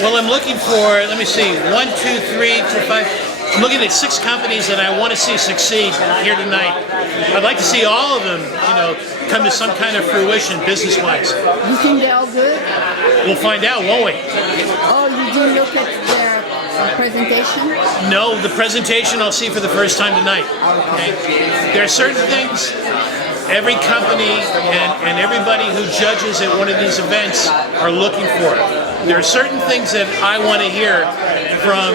Well, I'm looking for, let me see, 1, 2, 3, 4, 5. I'm looking at 6 companies that I want to see succeed here tonight. I'd like to see all of them, come to some kind of fruition business-wise. You think they're all good? We'll find out, won't we? Oh, you didn't look at their presentation? No, the presentation I'll see for the first time tonight. Okay? There are certain things every company and everybody who judges at one of these events are looking for. There are certain things that I want to hear from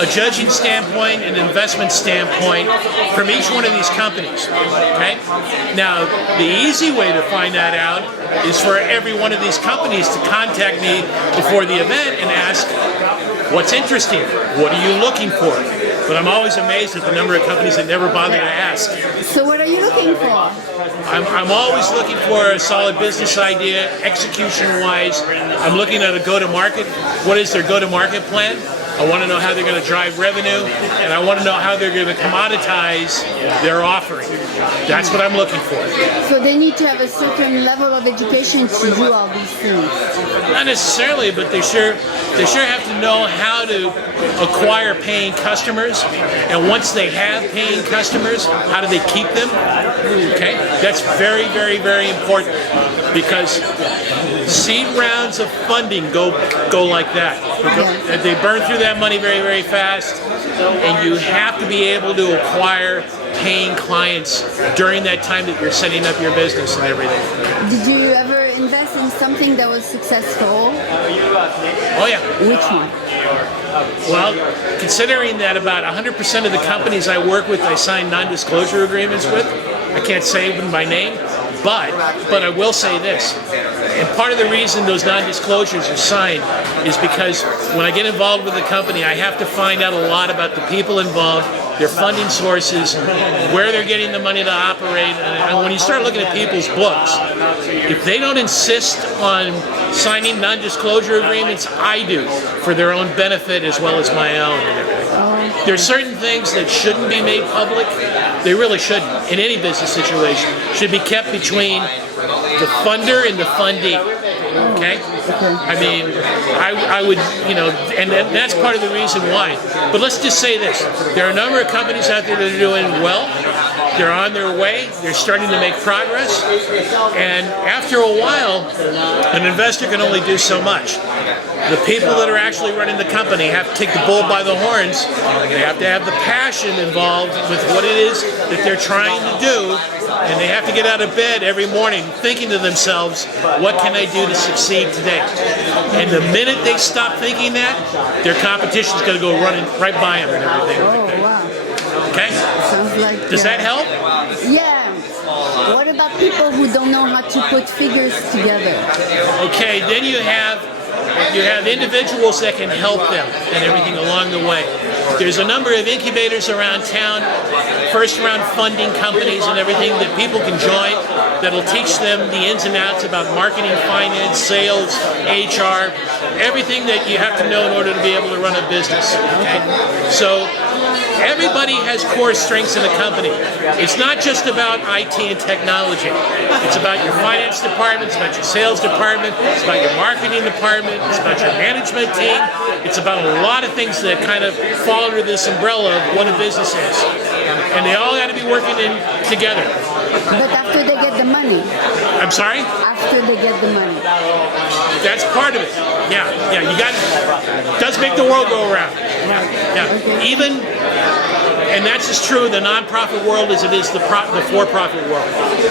a judging standpoint, an investment standpoint, from each one of these companies. Okay? Now, the easy way to find that out is for every one of these companies to contact me before the event and ask, what's interesting? What are you looking for? But I'm always amazed at the number of companies that never bother to ask. So what are you looking for? I'm always looking for a solid business idea, execution-wise. I'm looking at a go-to-market. What is their go-to-market plan? I want to know how they're going to drive revenue, and I want to know how they're going to commoditize their offering. That's what I'm looking for. So they need to have a certain level of education to do all these things. Not necessarily, but they sure have to know how to acquire paying customers, and once they have paying customers, how do they keep them? Okay, that's very, very, very important, because seed rounds of funding go like that. They burn through that money very, very fast, and you have to be able to acquire paying clients during that time that you're setting up your business and everything. Did you ever invest in something that was successful? Oh yeah. Which one? Well, considering that about 100% of the companies I work with, I sign non-disclosure agreements with. I can't say them by name, but I will say this. And part of the reason those non-disclosures are signed is because when I get involved with a company, I have to find out a lot about the people involved, their funding sources, where they're getting the money to operate. And when you start looking at people's books, if they don't insist on signing non-disclosure agreements, I do, for their own benefit as well as my own and everything. There are certain things that shouldn't be made public. They really shouldn't, in any business situation. Should be kept between the funder and the fundee. Okay? I mean, I would, and that's part of the reason why. But let's just say this. There are a number of companies out there that are doing well. They're on their way. They're starting to make progress. And after a while, an investor can only do so much. The people that are actually running the company have to take the bull by the horns. They have to have the passion involved with what it is that they're trying to do. And they have to get out of bed every morning thinking to themselves, what can I do to succeed today? And the minute they stop thinking that, their competition is going to go running right by them and everything. Oh, wow. Okay? Sounds like... Does that help? Yeah. What about people who don't know how to put figures together? Okay, then you have individuals that can help them and everything along the way. There's a number of incubators around town, first round funding companies and everything that people can join that'll teach them the ins and outs about marketing, finance, sales, HR, everything that you have to know in order to be able to run a business. Okay? So everybody has core strengths in a company. It's not just about IT and technology. It's about your finance department, it's about your sales department, it's about your marketing department, it's about your management team. It's about a lot of things that kind of fall under this umbrella of what a business is. And they all got to be working in together. But after they get the money. I'm sorry? After they get the money. That's part of it. Yeah, you got it. Does make the world go around. Yeah. Okay. Even, and that's as true in the nonprofit world as it is the for-profit world.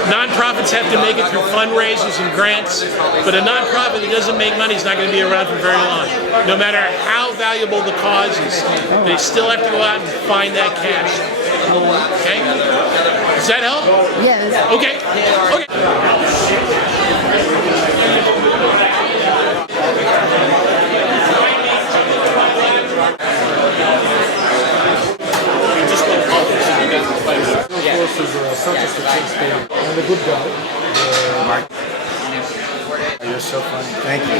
Nonprofits have to make it through fundraisers and grants, but a nonprofit that doesn't make money is not going to be around for very long. No matter how valuable the cause is, they still have to go out and find that cash. Okay? Does that help? Yes. Okay. And a good guy. You're so funny. Thank you.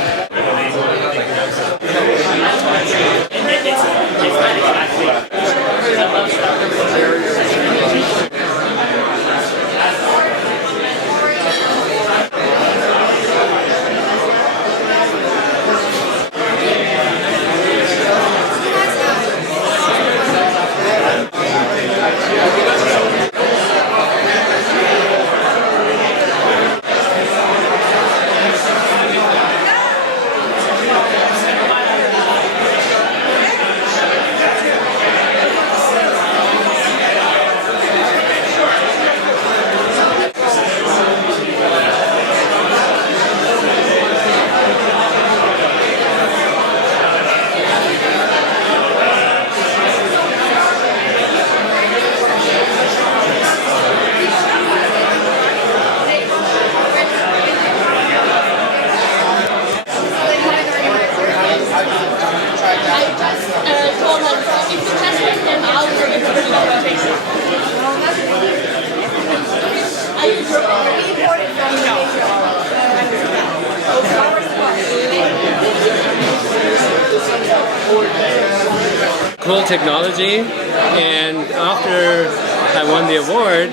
Cool technology, and after I won the award,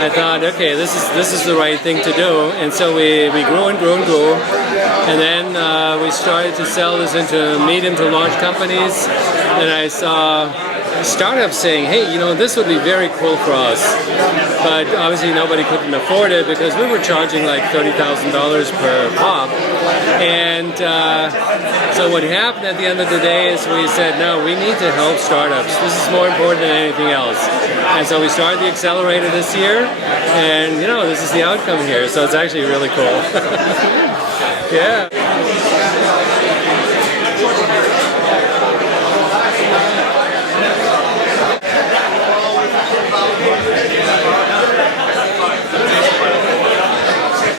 I thought, okay, this is the right thing to do, and so we grew and grew and grew, and then we started to sell this into medium to large companies, and I saw startups saying, hey, you know, this would be very cool for us, but obviously nobody couldn't afford it because we were charging like $30,000 per pop, and so what happened at the end of the day is we said, no, we need to help startups. This is more important than anything else. And so we started the accelerator this year, and you know, this is the outcome here. So it's actually really cool. Yeah.